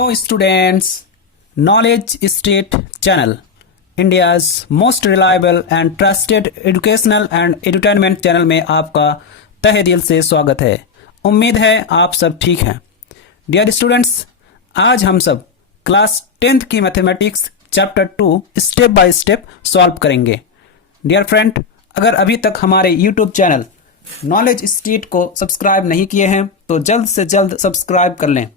Hello students, Knowledge State channel, India's most reliable and trusted educational and entertainment channel में आपका तहे दिल से स्वागत है। उम्मीद है आप सब ठीक हैं। डियर स्टूडेंट्स, आज हम सब क्लास 10th की mathematics chapter 2 step by step solve करेंगे। डियर फ्रेंड, अगर अभी तक हमारे यूट्यूब चैनल नॉलेज स्ट्रीट को सब्सक्राइब नहीं किए हैं तो जल्द से जल्द सब्सक्राइब कर लें,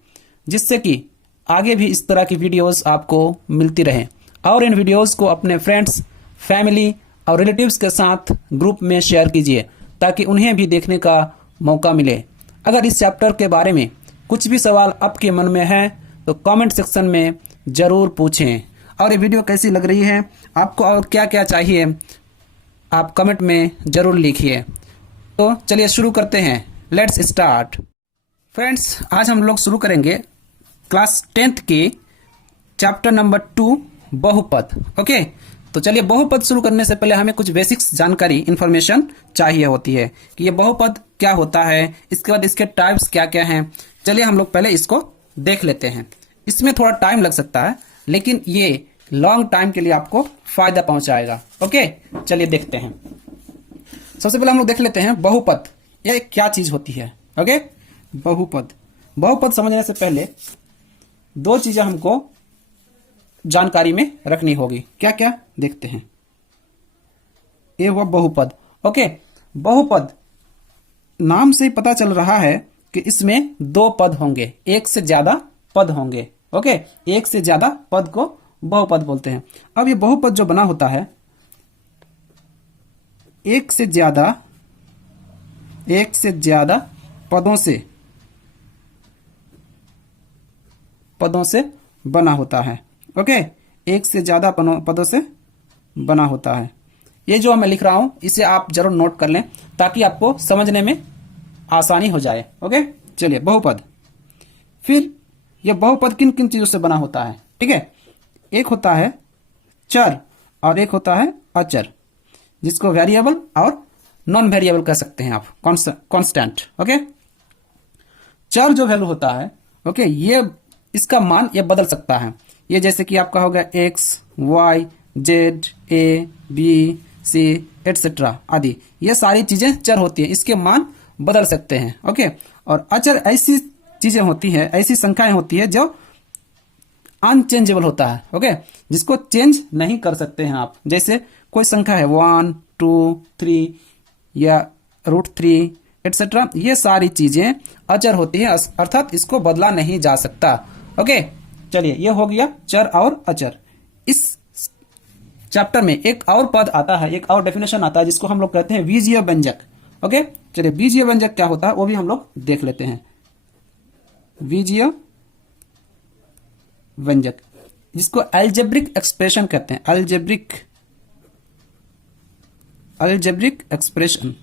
जिससे कि आगे भी इस तरह की वीडियोस आपको मिलती रहें। और इन वीडियोस को अपने फ्रेंड्स, फैमिली और रिलेटिव्स के साथ ग्रुप में शेयर कीजिए ताकि उन्हें भी देखने का मौका मिले। अगर इस चैप्टर के बारे में कुछ भी सवाल आपके मन में है तो कमेंट सेक्शन में ज़रूर पूछें। और ये वीडियो कैसी लग रही है आपको और क्या क्या चाहिए आप कमेंट में ज़रूर लिखिए। तो चलिए शुरू करते हैं। Let's start. फ्रेंड्स, आज हम लोग शुरू करेंगे क्लास 10th के चैप्टर नंबर 2 बहुपद। ओके, तो चलिए बहुपद शुरू करने से पहले हमें कुछ बेसिक्स जानकारी इन्फॉर्मेशन चाहिए होती है कि ये बहुपद क्या होता है, इसके बाद इसके टाइप्स क्या क्या हैं। चलिए हम लोग पहले इसको देख लेते हैं। इसमें थोड़ा टाइम लग सकता है लेकिन ये लॉन्ग टाइम के लिए आपको फायदा पहुंचाएगा। ओके, चलिए देखते हैं। सबसे पहले हम लोग देख लेते हैं बहुपद ये क्या चीज होती है। ओके, बहुपद समझने से पहले दो चीजें हमको जानकारी में रखनी होगी। क्या क्या देखते हैं। ये हुआ बहुपद। ओके, बहुपद नाम से ही पता चल रहा है कि इसमें दो पद होंगे, एक से ज्यादा पद होंगे। ओके, एक से ज्यादा पद को बहुपद बोलते हैं। अब ये बहुपद जो बना होता है एक से ज्यादा पदों से बना होता है। ओके, एक से ज्यादा पदों से बना होता है। ये जो मैं लिख रहा हूं इसे आप जरूर नोट कर लें ताकि आपको समझने में आसानी हो जाए। ओके, चलिए बहुपद। फिर यह बहुपद किन किन चीजों से बना होता है। ठीक है, एक होता है चर और एक होता है अचर, जिसको वेरिएबल और नॉन वेरिएबल कह सकते हैं आप, कांस्टेंट। ओके, चर जो वैल्यू होता है, ओके, ये इसका मान ये बदल सकता है। ये जैसे कि आपका हो गया x, y, z, a, b, c etcetera आदि, ये सारी चीजें चर होती है, इसके मान बदल सकते हैं। ओके, और अचर ऐसी चीजें होती है, ऐसी संख्याएं होती है जो अनचेंजेबल होता है। ओके, जिसको चेंज नहीं कर सकते हैं आप। जैसे कोई संख्या है 1, 2, 3 या √3 एटसेट्रा, ये सारी चीजें अचर होती है, अर्थात इसको बदला नहीं जा सकता। ओके, चलिए ये हो गया चर और अचर। इस चैप्टर में एक और पद आता है, एक और डेफिनेशन आता है जिसको हम लोग कहते हैं बीजीय व्यंजक। ओके, चलिए बीजीय व्यंजक क्या होता है वो भी हम लोग देख लेते हैं। बीजीय व्यंजक जिसको अलजेब्रिक एक्सप्रेशन कहते हैं, अलजेब्रिक एक्सप्रेशन।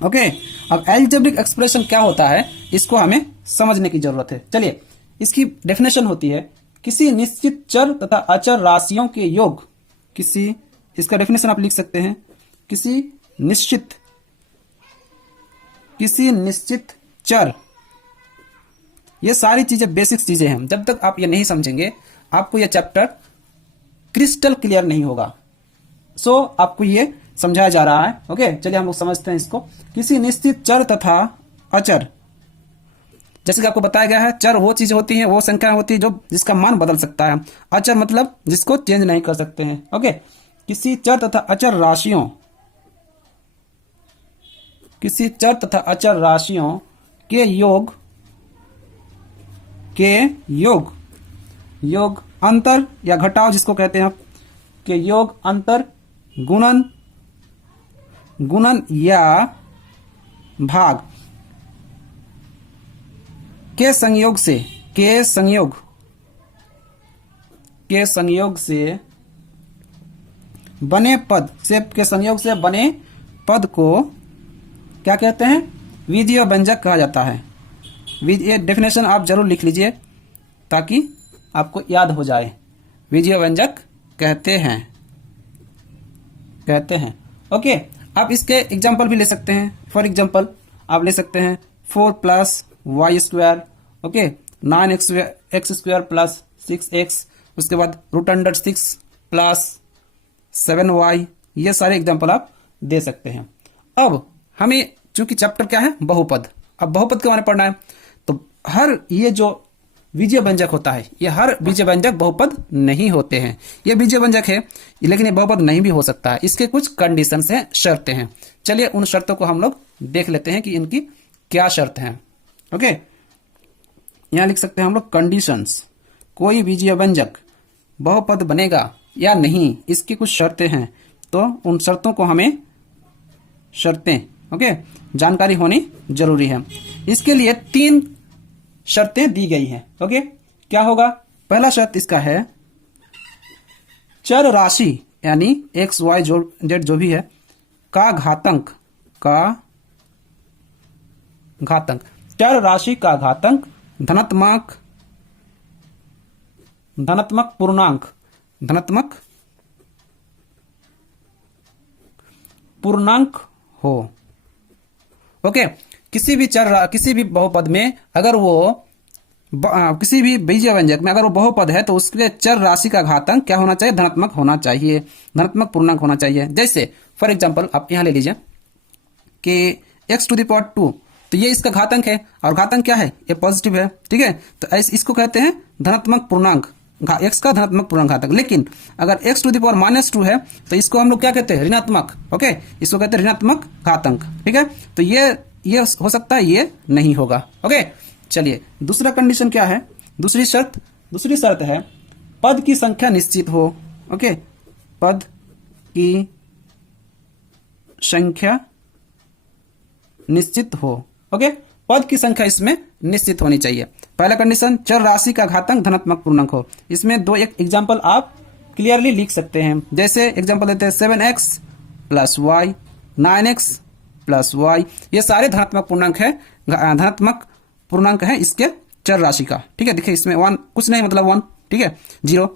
ओके, अब अलजेब्रिक एक्सप्रेशन क्या होता है इसको हमें समझने की जरूरत है। चलिए, इसकी डेफिनेशन होती है किसी निश्चित चर तथा अचर राशियों के योग। इसका डेफिनेशन आप लिख सकते हैं, किसी निश्चित चर। ये सारी चीजें बेसिक चीजें हैं। जब तक आप ये नहीं समझेंगे आपको ये चैप्टर क्रिस्टल क्लियर नहीं होगा। सो आपको ये समझाया जा रहा है। ओके, चलिए हम लोग समझते हैं इसको। किसी निश्चित चर तथा अचर, जैसे कि आपको बताया गया है, चर वो चीज होती है, वो संख्या होती है जो जिसका मान बदल सकता है। अचर मतलब जिसको चेंज नहीं कर सकते हैं। ओके, किसी चर तथा अचर राशियों के योग अंतर या घटाव जिसको कहते हैं कि योग अंतर गुणन या भाग के संयोग से बने पद को क्या कहते हैं, बीजीय व्यंजक कहा जाता है। ये डेफिनेशन आप जरूर लिख लीजिए ताकि आपको याद हो जाए। बीजीय व्यंजक कहते हैं। ओके, आप इसके एग्जाम्पल भी ले सकते हैं। फॉर एग्जाम्पल आप ले सकते हैं 4 + y²। Okay, 9x² plus 6x, उसके बाद √6 प्लस 7y, ये सारे एग्जाम्पल आप दे सकते हैं। अब हमें चूंकि चैप्टर क्या है, बहुपद, अब बहुपद के बारे में पढ़ना है, तो हर ये जो बीजीय व्यंजक होता है, ये हर बीजीय व्यंजक बहुपद नहीं होते हैं। ये बीजीय व्यंजक है लेकिन ये बहुपद नहीं भी हो सकता है। इसके कुछ कंडीशन हैं, शर्तें हैं। चलिए उन शर्तों को हम लोग देख लेते हैं कि इनकी क्या शर्त है। ओके, यहां लिख सकते हैं हम लोग कंडीशंस, कोई बीजीय व्यंजक बहुपद बनेगा या नहीं, इसकी कुछ शर्तें हैं। तो उन शर्तों को हमें शर्तें जानकारी होनी जरूरी है। इसके लिए 3 शर्तें दी गई हैं। ओके, क्या होगा? पहला शर्त इसका है चर राशि यानी x y z जो भी है का घातांक चर राशि का घातांक धनात्मक पूर्णांक हो। ओके, किसी भी बहुपद में अगर वो किसी भी बीजीय व्यंजक में अगर वो बहुपद है तो उसके चर राशि का घातांक क्या होना चाहिए? धनात्मक होना चाहिए, धनात्मक पूर्णांक होना चाहिए। जैसे फॉर एग्जांपल आप यहां ले लीजिए कि x⁴, तो ये इसका घातांक है और घातांक क्या है? ये पॉजिटिव है। ठीक है, तो इसको कहते हैं धनात्मक पूर्णांक, x का धनात्मक पूर्णांक घातांक। लेकिन अगर x⁻⁻2 है तो इसको हम लोग क्या कहते हैं? ऋणात्मक। ओके, इसको कहते हैं ऋणात्मक घातांक। ठीक है, तो ये हो सकता है, ये नहीं होगा। ओके, चलिए दूसरा कंडीशन क्या है? दूसरी शर्त है पद की संख्या निश्चित हो। ओके, पद की संख्या निश्चित हो। ओके, पद की संख्या इसमें निश्चित होनी चाहिए। पहला कंडीशन चर राशि का घातांक धनात्मक पूर्णांक हो। इसमें एक एग्जांपल आप क्लियरली लिख सकते हैं। जैसे एग्जांपल देते हैं 7x + y, 9x + y, ये सारे धनात्मक पूर्णांक है, धनात्मक पूर्णांक है इसके चर राशि का। ठीक है, देखिए इसमें 1 कुछ नहीं, मतलब 1। ठीक है, 0।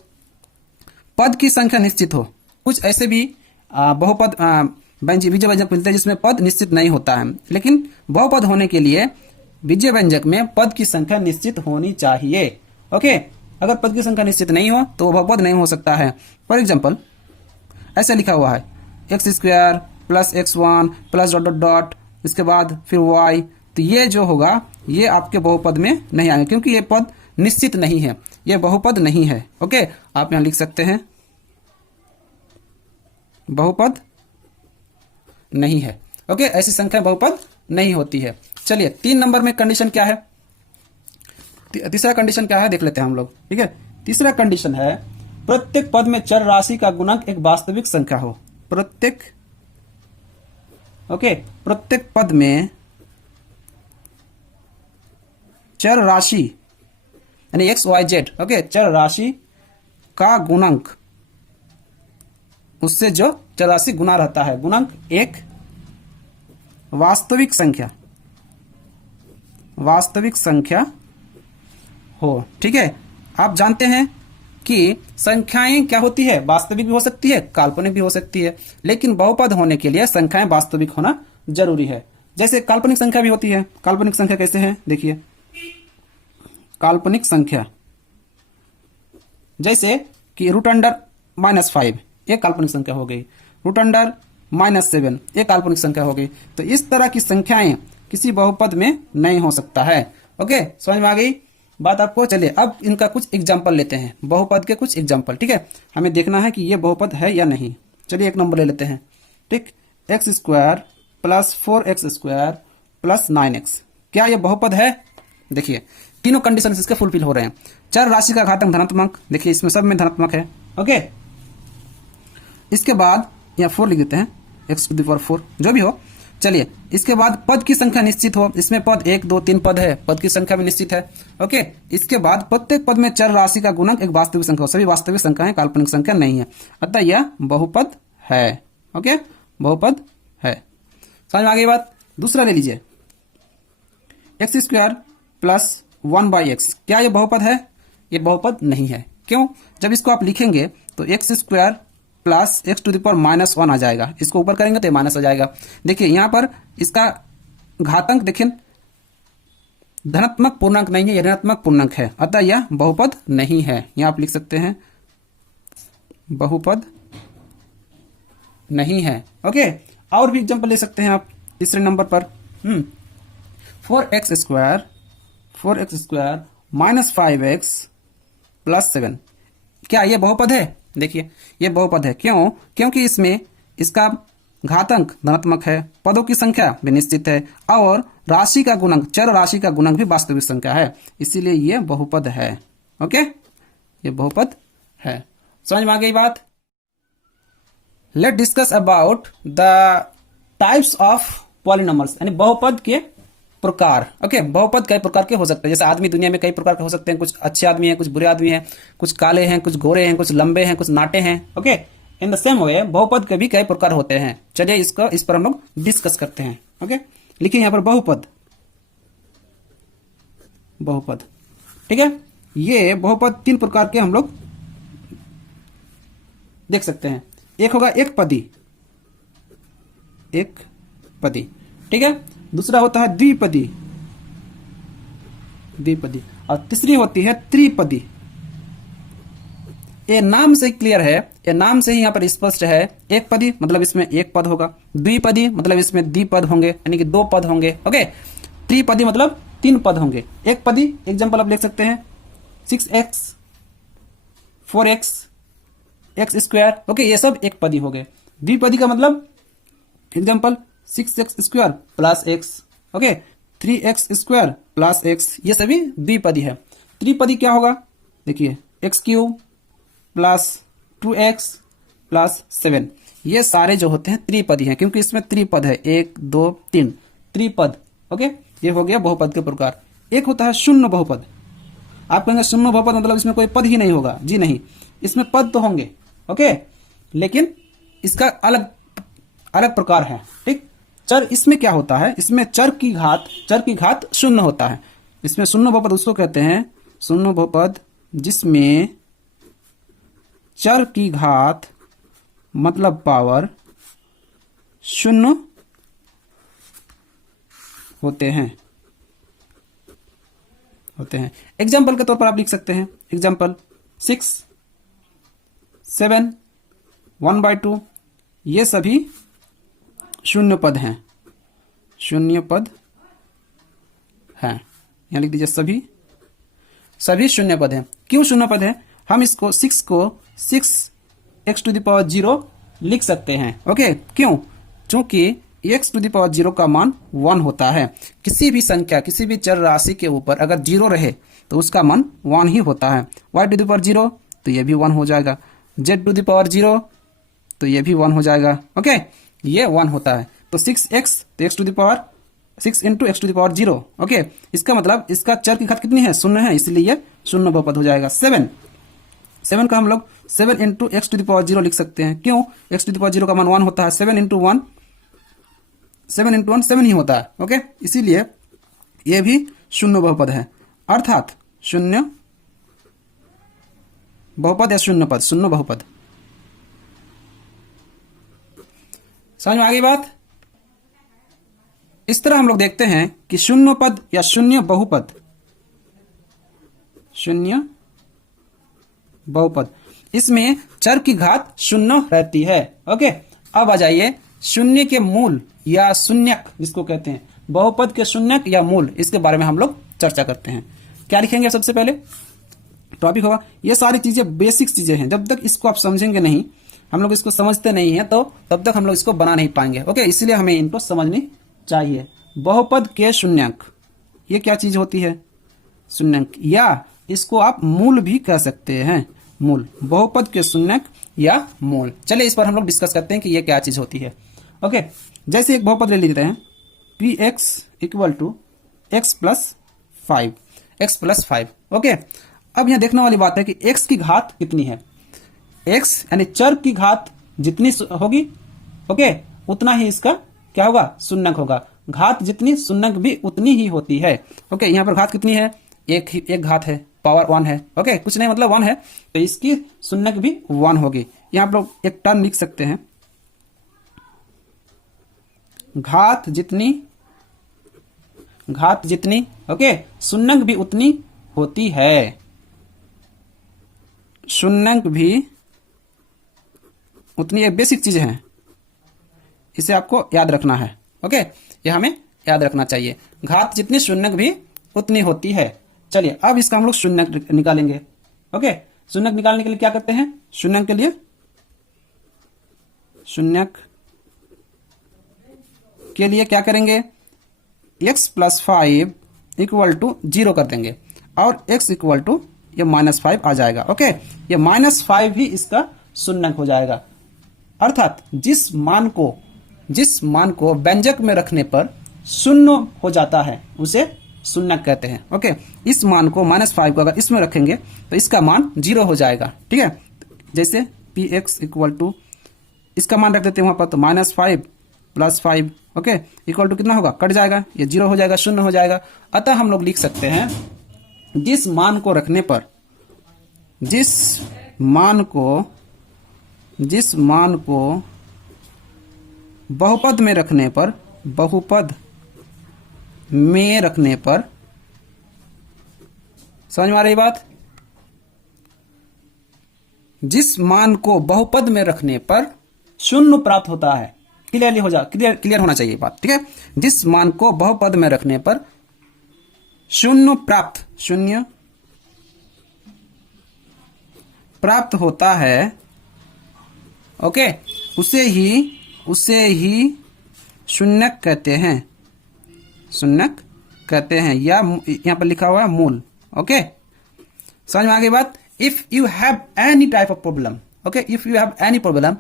पद की संख्या निश्चित हो। कुछ ऐसे भी बहुपद बीजीय व्यंजक मिलते हैं जिसमें पद निश्चित नहीं होता है, लेकिन बहुपद होने के लिए बीजीय व्यंजक में पद की संख्या निश्चित होनी चाहिए। ओके, अगर पद की संख्या निश्चित नहीं हो तो बहुपद नहीं हो सकता है। फॉर एग्जांपल ऐसे लिखा हुआ है x² + x1 + ... इसके बाद फिर y, तो ये जो होगा ये आपके बहुपद में नहीं आएगा क्योंकि ये पद निश्चित नहीं है, ये बहुपद नहीं है। ओके, आप यहां लिख सकते हैं बहुपद नहीं है। ओके, ऐसी संख्या बहुपद नहीं होती है। चलिए 3 नंबर में कंडीशन क्या है? तीसरा कंडीशन क्या है देख लेते हैं हम लोग। ठीक है, तीसरा कंडीशन है प्रत्येक पद में चर राशि का गुणक एक वास्तविक संख्या हो। प्रत्येक पद में चर राशि यानी x y z, ओके, चर राशि का गुणक, उससे जो चर राशि गुना रहता है, गुणक एक वास्तविक संख्या हो। ठीक है, आप जानते हैं कि संख्याएं क्या होती है? वास्तविक भी हो सकती है, काल्पनिक भी हो सकती है, लेकिन बहुपद होने के लिए संख्याएं वास्तविक होना जरूरी है। जैसे काल्पनिक संख्या भी होती है। काल्पनिक संख्या कैसे है देखिए, काल्पनिक संख्या जैसे कि √5 एक काल्पनिक संख्या हो गई, √−7 एक काल्पनिक संख्या हो गई। तो इस तरह की संख्याएं किसी बहुपद में नहीं हो सकता है। ओके, समझ में आ गई बात आपको? चलिए अब इनका कुछ एग्जाम्पल लेते हैं, बहुपद के कुछ एग्जाम्पल। ठीक है, हमें देखना है कि ये बहुपद है या नहीं। चलिए एक नंबर ले लेते हैं। ठीक, x² + 4x² + 9x, क्या ये बहुपद है? देखिए तीनों कंडीशन इसके फुलफिल हो रहे हैं। चर राशि का घातांक धनात्मक, देखिए इसमें सब में धनात्मक है। ओके, इसके बाद यहाँ 4 लिख देते हैं, x⁴ जो भी हो। चलिए इसके बाद पद की संख्या निश्चित हो। इसमें पद 1 2 3 पद है, पद की संख्या भी निश्चित है। ओके, इसके बाद प्रत्येक पद में चर राशि का गुणक एक वास्तविक संख्या हो। सभी वास्तविक संख्या है, काल्पनिक संख्या नहीं है, अतः यह बहुपद है। ओके, बहुपद है। समझ में आ गई बात? दूसरा ले लीजिए x² + 1/x, क्या ये बहुपद है? ये बहुपद नहीं है। क्यों? जब इसको आप लिखेंगे तो x² + x⁻⁻1 आ जाएगा, इसको ऊपर करेंगे तो ये माइनस आ जाएगा। देखिए यहाँ पर इसका घातांक देखिए धनात्मक पूर्णांक नहीं है, यह ऋणात्मक पूर्णांक है, अतः यह बहुपद नहीं है। यहां आप लिख सकते हैं बहुपद नहीं है। ओके, और भी एग्जांपल ले सकते हैं आप तीसरे नंबर पर। 4x square minus 5x plus 7, क्या ये बहुपद है? देखिए ये बहुपद है। क्यों? क्योंकि इसमें इसका घातांक धनात्मक है, पदों की संख्या भी निश्चित है, और राशि का गुणक, चर राशि का गुणक भी वास्तविक संख्या है, इसीलिए ये बहुपद है। ओके, ये बहुपद है। समझ में आ गई बात? Let discuss about the types of polynomials, यानी बहुपद के प्रकार। ओके, बहुपद कई प्रकार के हो सकते हैं। जैसे आदमी दुनिया में कई प्रकार के हो सकते हैं, कुछ अच्छे आदमी हैं, कुछ बुरे आदमी हैं, कुछ काले हैं, कुछ गोरे हैं, कुछ लंबे हैं, कुछ नाटे हैं। Okay, in the same way बहुपद के भी कई प्रकार होते हैं। चलिए इस पर हम लोग डिस्कस करते हैं। ओके, लिखिए यहाँ पर बहुपद, बहुपद। ठीक है, ये बहुपद 3 प्रकार के हम लोग देख सकते हैं। एक होगा एक पदी, एक पदी। ठीक है, दूसरा होता है द्विपदी, द्विपदी, और तीसरी होती है त्रिपदी। ये नाम से क्लियर है, ये नाम से ही यहाँ पर स्पष्ट है। एक पदी मतलब इसमें एक पद होगा, द्विपदी मतलब इसमें द्विपद होंगे, यानी कि 2 पद होंगे। ओके, त्रिपदी मतलब 3 पद होंगे। एक पदी एग्जांपल आप लिख सकते हैं 6x 4x x square. Okay, ये सब एक पदी हो गए। द्विपदी का मतलब example 6x square plus x। Okay, 3x square plus x, ये सभी द्विपदी है। त्रिपदी क्या होगा? देखिए x cube plus 2x plus 7, ये सारे जो होते हैं त्रिपदी हैं, क्योंकि इसमें त्रिपद है, 1 2 3 त्रिपद। ओके, ये हो गया बहुपद के प्रकार। एक होता है शून्य बहुपद। आप कहेंगे शून्य बहुपद मतलब इसमें कोई पद ही नहीं होगा। जी नहीं, इसमें पद तो होंगे। ओके, लेकिन इसका अलग अलग प्रकार है। ठीक, चर इसमें क्या होता है? इसमें चर की घात शून्य होता है। इसमें शून्य बहुपद उसको कहते हैं, शून्य बहुपद जिसमें चर की घात मतलब पावर शून्य होते हैं। एग्जाम्पल के तौर पर आप लिख सकते हैं, एग्जाम्पल 6 7 1/2, ये सभी शून्य पद हैं, शून्य पद हैं। यहां लिख दीजिए सभी शून्य पद हैं। क्यों शून्य पद है? हम इसको 6 को 6x⁻0 लिख सकते हैं। ओके, क्यों? क्योंकि x⁻0 का मान 1 होता है। किसी भी संख्या, किसी भी चर राशि के ऊपर अगर 0 रहे तो उसका मान 1 ही होता है। y⁻0 तो ये भी 1 हो जाएगा, z⁻0 तो ये भी 1 हो जाएगा। ओके, ये 1 होता है। तो 6x तो x⁻6 इंटू x⁻0। ओके, इसका मतलब इसका चर की घात कितनी है? शून्य है, इसलिए ये शून्य बहुपद हो जाएगा। 7 का हम लोग 7 इंटू x⁻0 लिख सकते हैं। क्यों? x⁻0 का मान 1 होता है, 7 इंटू 1 7 ही होता है। ओके, इसीलिए ये भी शून्य बहुपद है, अर्थात शून्य बहुपद या शून्य पद, शून्य बहुपद। समझ में आ गई बात? इस तरह हम लोग देखते हैं कि शून्य पद या शून्य बहुपद, शून्य बहुपद, इसमें चर की घात शून्य रहती है। ओके, अब आ जाइए शून्य के मूल या शून्यक जिसको कहते हैं, बहुपद के शून्यक या मूल, इसके बारे में हम लोग चर्चा करते हैं। क्या लिखेंगे? सबसे पहले टॉपिक होगा, ये सारी चीजें बेसिक चीजें हैं, जब तक इसको आप समझेंगे नहीं, हम लोग इसको समझते नहीं है, तो तब तक हम लोग इसको बना नहीं पाएंगे। ओके, इसलिए हमें इनको समझनी चाहिए। बहुपद के शून्यक, ये क्या चीज होती है? शून्यक, या इसको आप मूल भी कह सकते हैं, मूल, बहुपद के शून्यक या मूल। चलिए इस पर हम लोग डिस्कस करते हैं कि ये क्या चीज होती है। ओके, जैसे एक बहुपद ले लेते हैं, px = x + 5, x + 5। ओके, अब यहाँ देखने वाली बात है कि x की घात कितनी है। x यानी चर की घात जितनी होगी, ओके, उतना ही इसका क्या होगा? शून्यक होगा। घात जितनी, शून्यक भी उतनी ही होती है। ओके, यहाँ पर घात कितनी है? एक घात है, पावर 1 है। ओके, कुछ नहीं मतलब 1 है, तो इसकी शून्यक भी 1 होगी। यहाँ पर लोग एक टर्म लिख सकते हैं, घात जितनी ओके, शून्यंक भी उतनी होती है, शून्यंक भी उतनी, एक बेसिक चीज है, इसे आपको याद रखना है। ओके, ये हमें याद रखना चाहिए, घात जितनी शून्यंक भी उतनी होती है। चलिए अब इसका हम लोग शून्यंक निकालेंगे। ओके, शून्यंक निकालने के लिए क्या करते हैं, शून्यंक के लिए, शून्यंक के लिए क्या करेंगे, x + 5 = 0 कर देंगे और x = ये -5 आ जाएगा। ओके, ये -5 ही इसका शून्यंक हो जाएगा, अर्थात जिस मान को व्यंजक में रखने पर शून्य हो जाता है उसे शून्यंक कहते हैं। ओके, इस मान को -5 को अगर इसमें रखेंगे तो इसका मान 0 हो जाएगा। ठीक है, जैसे px = इसका मान रख देते हैं वहां पर, तो -5 + 5 ओके इक्वल टू कितना होगा, कट जाएगा, ये 0 हो जाएगा, शून्य हो जाएगा। अतः हम लोग लिख सकते हैं जिस मान को रखने पर, जिस मान को बहुपद में रखने पर, समझ में आ रही बात, जिस मान को बहुपद में रखने पर शून्य प्राप्त होता है, क्लियर होना चाहिए बात। ठीक है, जिस मान को बहुपद में रखने पर शून्य प्राप्त होता है, ओके, उसे ही शून्यक कहते हैं, या यहां पर लिखा हुआ है मूल। ओके, समझ में आ गई बात। If you have any type of problem, okay, if you have any problem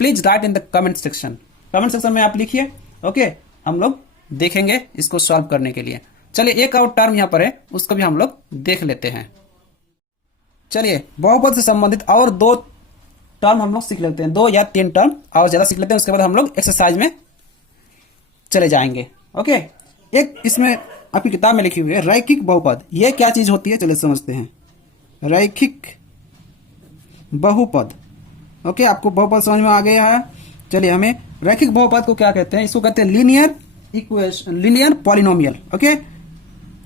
please write in the comment section, comment section में आप लिखिए। ओके, हम लोग देखेंगे इसको सॉल्व करने के लिए। चलिए एक और टर्म यहां पर है, उसको भी हम लोग देख लेते हैं। चलिए बहुपद से संबंधित और 2 टर्म हम लोग सीख लेते हैं, 2 या 3 टर्म और ज्यादा सीख लेते हैं, उसके बाद हम लोग एक्सरसाइज में चले जाएंगे। ओके, एक इसमें आपकी किताब में लिखी हुई है रैखिक बहुपद, ये क्या चीज होती है, चलिए समझते हैं। रैखिक बहुपद, ओके, आपको बहुपद समझ में आ गया है। चलिए, हमें रैखिक बहुपद को क्या कहते हैं, इसको कहते हैं linear polynomial. Okay,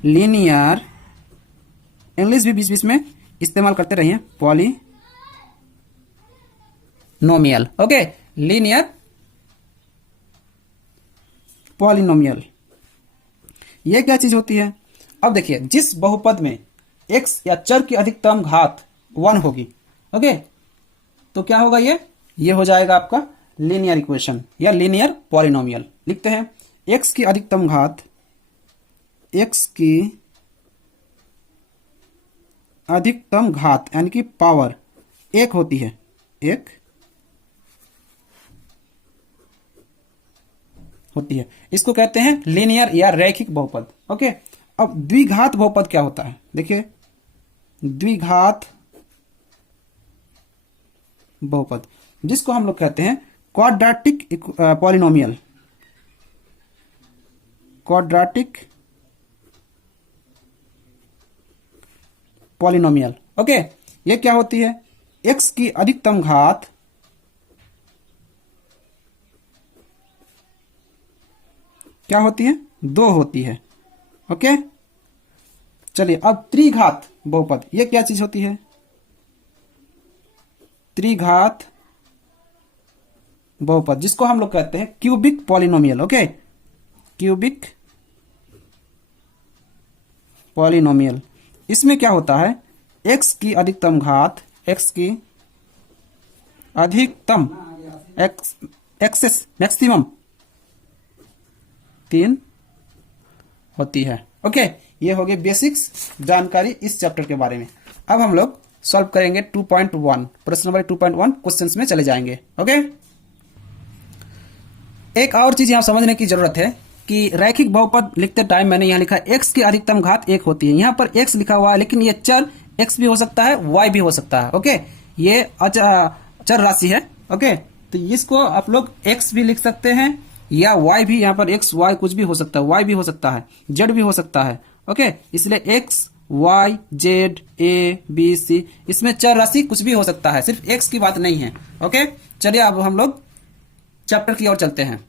linear, English भी बीच बीच में इस्तेमाल करते रहिए, पॉलिनोमियल। ओके, लीनियर पॉलिनोमियल, ये क्या चीज होती है। अब देखिए, जिस बहुपद में x या चर की अधिकतम घात 1 होगी, ओके, तो क्या होगा, ये हो जाएगा आपका लीनियर इक्वेशन या लीनियर पॉलिनोमियल। लिखते हैं x की अधिकतम घात, यानी कि पावर 1 होती है, 1 होती है, इसको कहते हैं लीनियर या रैखिक बहुपद। ओके, अब द्विघात बहुपद क्या होता है, देखिए, द्विघात बहुपद जिसको हम लोग कहते हैं quadratic polynomial, quadratic polynomial. Okay, ये क्या होती है, x की अधिकतम घात क्या होती है, 2 होती है। ओके, चलिए अब त्रिघात बहुपद, ये क्या चीज होती है, त्रिघात बहुपद जिसको हम लोग कहते हैं cubic polynomial. Okay, cubic polynomial, इसमें क्या होता है, x की अधिकतम घात, मैक्सिमम 3 होती है। ओके, ये हो गई बेसिक्स जानकारी इस चैप्टर के बारे में। अब हम लोग सॉल्व करेंगे 2.1, प्रश्न नंबर 2.1 क्वेश्चंस में चले जाएंगे। ओके, एक और चीज यहां समझने की जरूरत है कि रैखिक बहुपद लिखते टाइम मैंने यहां लिखा x की अधिकतम घात 1 होती है, यहां पर x लिखा हुआ है, लेकिन ये चर x भी हो सकता है, y भी हो सकता है। ओके, ये चर राशि है। ओके, तो इसको आप लोग x भी लिख सकते हैं या y भी, यहां पर x y कुछ भी हो सकता है, y भी हो सकता है, z भी हो सकता है। ओके, इसलिए x y z a b c, इसमें चर राशि कुछ भी हो सकता है, सिर्फ x की बात नहीं है। ओके, चलिए अब हम लोग चैप्टर की ओर चलते हैं।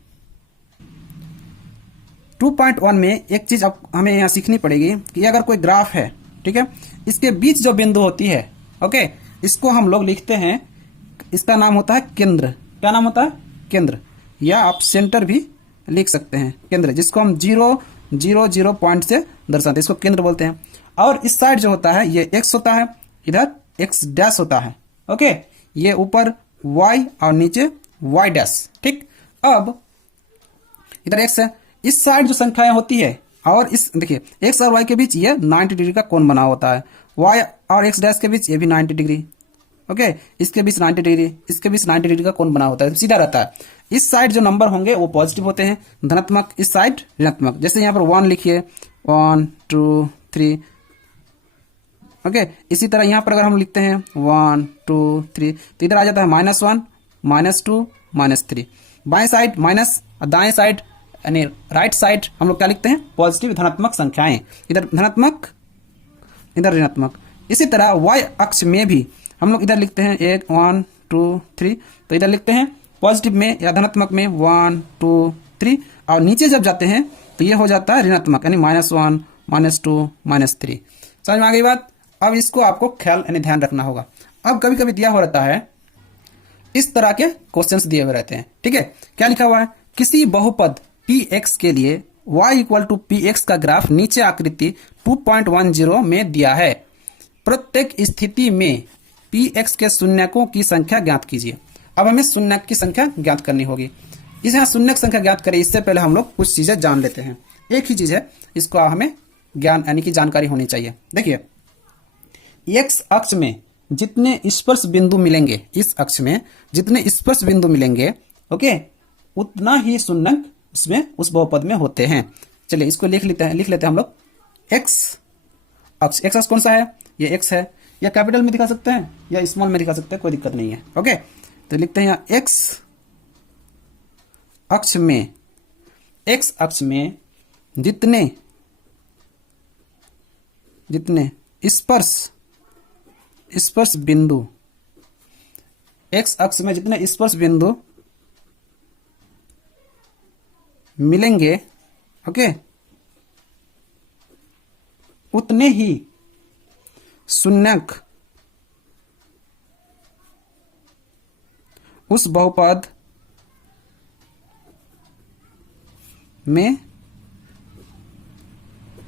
2.1 में एक चीज अब हमें यहाँ सीखनी पड़ेगी कि अगर कोई ग्राफ है, ठीक है, इसके बीच जो बिंदु होती है, ओके, इसको हम लोग लिखते हैं, इसका नाम होता है केंद्र। क्या नाम होता है? केंद्र, या आप सेंटर भी लिख सकते हैं, केंद्र, जिसको हम 0 पॉइंट से दर्शाते हैं, इसको केंद्र बोलते हैं। और इस साइड जो होता है ये x होता है, इधर x डैश होता है, ओके, ये ऊपर y और नीचे y डैश, ठीक। अब इधर x है, इस साइड जो संख्याएं होती है और इस देखिए x और y के बीच ये 90 डिग्री का कोण बना होता है, y और x डैश के बीच ये भी 90 डिग्री, ओके, इसके बीच 90 डिग्री, इसके बीच 90 डिग्री का कोण बना होता है, सीधा रहता है। इस साइड जो नंबर होंगे वो पॉजिटिव होते हैं, धनात्मक, इस साइड ऋणात्मक। जैसे यहाँ पर 1 लिखिए, 1 2 3, ओके। इसी तरह यहाँ पर अगर हम लिखते हैं 1 2 3 तो इधर आ जाता है -1 -2 -3। बाएं साइड माइनस, दाएं साइड यानी राइट साइड हम लोग क्या लिखते हैं? पॉजिटिव, धनात्मक संख्याएं, इधर धनात्मक, इधर ऋणात्मक। इसी तरह y अक्ष में भी हम लोग इधर लिखते हैं 1 2 3, तो इधर लिखते हैं पॉजिटिव में या धनात्मक में 1 2 3, और नीचे जब जाते हैं तो ये हो जाता है ऋणात्मक, यानी -1 -2 -3। समझ में आ गई बात? अब इसको आपको ख्याल यानी ध्यान रखना होगा। अब कभी कभी दिया हो रहता है, इस तरह के क्वेश्चंस दिए हुए रहते हैं, ठीक है। क्या लिखा हुआ है? किसी बहुपद px के लिए y = px का ग्राफ नीचे आकृति 2.10 में दिया है। प्रत्येक स्थिति में px के शून्यकों की संख्या ज्ञात कीजिए। अब हमें शून्यक की संख्या ज्ञात करनी होगी। इस यहाँ शून्यक संख्या ज्ञात करें इससे पहले हम लोग कुछ चीजें जान लेते हैं। एक ही चीज है, इसको हमें ज्ञान यानी कि जानकारी होनी चाहिए। देखिए, x अक्ष में जितने स्पर्श बिंदु मिलेंगे, इस अक्ष में जितने स्पर्श बिंदु मिलेंगे, ओके, उतना ही शून्यक उसमें उस बहुपद में होते हैं। चलिए इसको लिख लेते हैं हम लोग। x अक्ष, x अक्ष कौन सा है? ये x है। या कैपिटल में दिखा सकते हैं या स्मॉल में दिखा सकते हैं, कोई दिक्कत नहीं है, ओके। तो लिखते हैं यहाँ x अक्ष में, x अक्ष में जितने स्पर्श बिंदु, x अक्ष में जितने स्पर्श बिंदु मिलेंगे, ओके, उतने ही शून्यक उस बहुपद में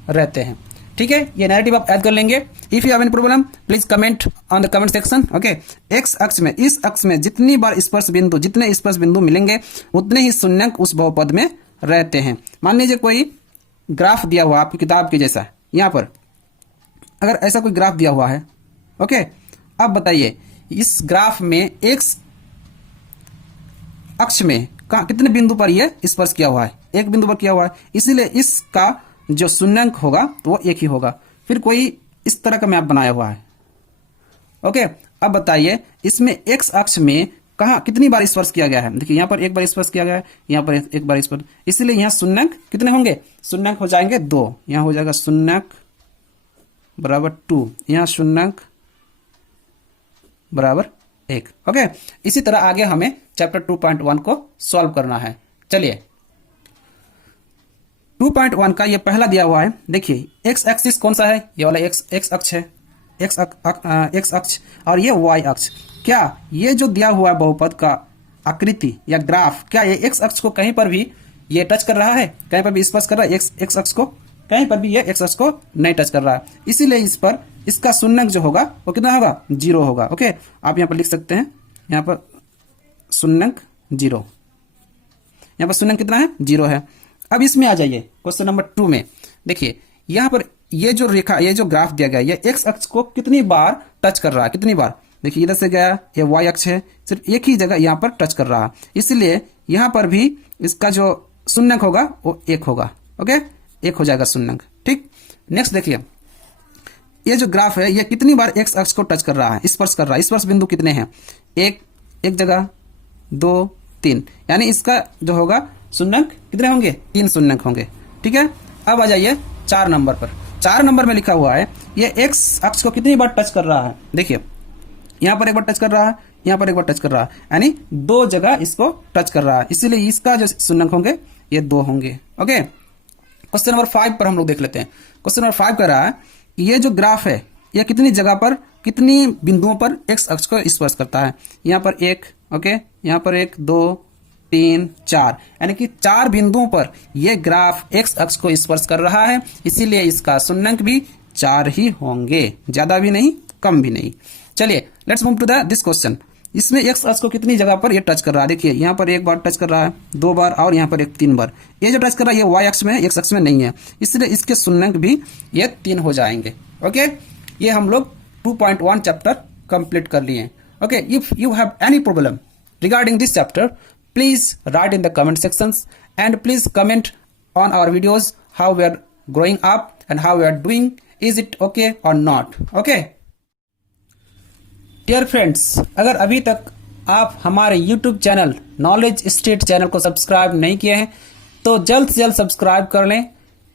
रहते हैं, ठीक है। ये नैरेटिव आप ऐड कर लेंगे। If you have any problem please comment on the comment section, okay. X अक्ष में, इस अक्ष में जितनी बार स्पर्श बिंदु, जितने स्पर्श बिंदु मिलेंगे उतने ही शून्यक उस बहुपद में रहते हैं। मान लीजिए कोई ग्राफ दिया हुआ आपकी किताब के जैसा, यहाँ पर अगर ऐसा कोई ग्राफ दिया हुआ है, ओके। अब बताइए इस ग्राफ में एक्स अक्ष में कितने बिंदु पर यह स्पर्श किया हुआ है? एक बिंदु पर किया हुआ है, इसीलिए इसका जो शून्यंक होगा तो वो एक ही होगा। फिर कोई इस तरह का मैप बनाया हुआ है, ओके। अब बताइए इसमें एक्स अक्ष में कहाँ कितनी बार स्पर्श किया गया है? देखिए यहाँ पर एक बार स्पर्श किया गया है, यहाँ पर एक बार स्पर्श, इसलिए यहाँ शून्यंक कितने होंगे? शून्यंक हो जाएंगे 2। यहाँ हो जाएगा शून्यंक बराबर 2, यहाँ शून्यंक बराबर 1, ओके। इसी तरह आगे हमें चैप्टर 2.1 को सॉल्व करना है। चलिए 2.1 का ये पहला दिया हुआ है। देखिए एक्स एक्सिस कौन सा है? ये वाला एक्स अक्ष है, एक्स अक्ष, और ये वाई अक्ष। क्या ये जो दिया हुआ है बहुपद का आकृति या ग्राफ, क्या ये एक्स अक्ष को कहीं पर भी ये टच कर रहा है? कहीं पर भी स्पर्श कर रहा है एक्स अक्ष को? कहीं पर भी ये एक्स अक्ष को नहीं टच कर रहा है, इसीलिए इस पर इसका शून्यक जो होगा वो कितना होगा? 0 होगा, ओके। आप यहाँ पर लिख सकते हैं, यहाँ पर शून्यक 0, यहाँ पर शून्यक कितना है? 0 है। अब इसमें आ जाइए क्वेश्चन नंबर 2 में। देखिए यहाँ पर ये जो रेखा, ये जो ग्राफ दिया गया है, ये एक्स अक्ष को कितनी बार टच कर रहा है? कितनी बार? देखिए इधर से गया, ये वाई अक्ष है, सिर्फ एक ही जगह यहाँ पर टच कर रहा है, इसलिए यहाँ पर भी इसका जो शून्यक होगा वो 1 होगा, ओके। 1 हो जाएगा शून्यक, ठीक। नेक्स्ट देखिए ये जो ग्राफ है ये कितनी बार एक्स अक्ष को टच कर रहा है, स्पर्श कर रहा है? स्पर्श बिंदु कितने हैं? एक जगह, 2 3, यानी इसका जो होगा शून्यक कितने होंगे? 3 शून्यक होंगे, ठीक है। अब आ जाइए 4 नंबर पर। 4 नंबर में लिखा हुआ है ये एक्स अक्ष को कितनी बार टच कर रहा है? देखिए यहाँ पर एक बार टच कर रहा है, यहाँ पर एक बार टच कर रहा है, यानी 2 जगह इसको टच कर रहा है, इसीलिए इसका जो शून्यक होंगे ये 2 होंगे, ओके। क्वेश्चन नंबर 5 पर हम लोग देख लेते हैं। क्वेश्चन नंबर 5 कह रहा है ये जो ग्राफ है यह कितनी जगह पर कितनी बिंदुओं पर एक्स अक्ष को स्पर्श करता है। यहाँ पर एक, ओके, यहाँ पर 1 2 3 4, यानी कि 4 बिंदुओं पर यह ग्राफ एक्स अक्ष को स्पर्श कर रहा है, इसीलिए इसका शून्यंक भी 4 ही होंगे, ज्यादा भी नहीं कम भी नहीं। चलिए let's move to this question. इसमें एक्स अक्ष को कितनी जगह पर ये टच कर रहा है। देखिए यहाँ पर 1 बार टच कर रहा है, 2 बार, और यहाँ पर 3 बार। ये जो टच कर रहा है ये वाई अक्ष में है, एक्स अक्ष में नहीं है, इसलिए इसके शून्यंक भी ये 3 हो जाएंगे। ओके, ये हम लोग 2.1 चैप्टर कंप्लीट कर लिए। Okay, if you have any problem regarding this chapter, please write in the comment sections and please comment on our videos how we are growing up and how we are doing, is it okay और not. Okay dear friends, अगर अभी तक आप हमारे YouTube channel knowledge state channel को subscribe नहीं किए हैं तो जल्द से जल्द सब्सक्राइब कर लें,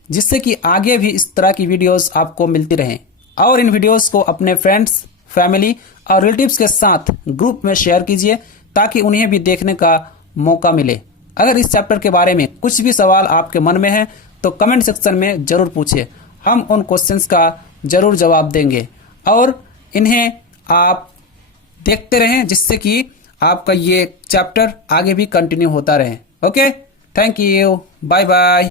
जिससे कि आगे भी इस तरह की वीडियोस आपको मिलती रहें। और इन वीडियोस को अपने फ्रेंड्स, फैमिली और रिलेटिव्स के साथ ग्रुप में शेयर कीजिए ताकि उन्हें भी देखने का मौका मिले। अगर इस चैप्टर के बारे में कुछ भी सवाल आपके मन में है तो कमेंट सेक्शन में जरूर पूछिए, हम उन क्वेश्चंस का जरूर जवाब देंगे और इन्हें आप देखते रहें, जिससे कि आपका ये चैप्टर आगे भी कंटिन्यू होता रहे। Okay, thank you, bye bye.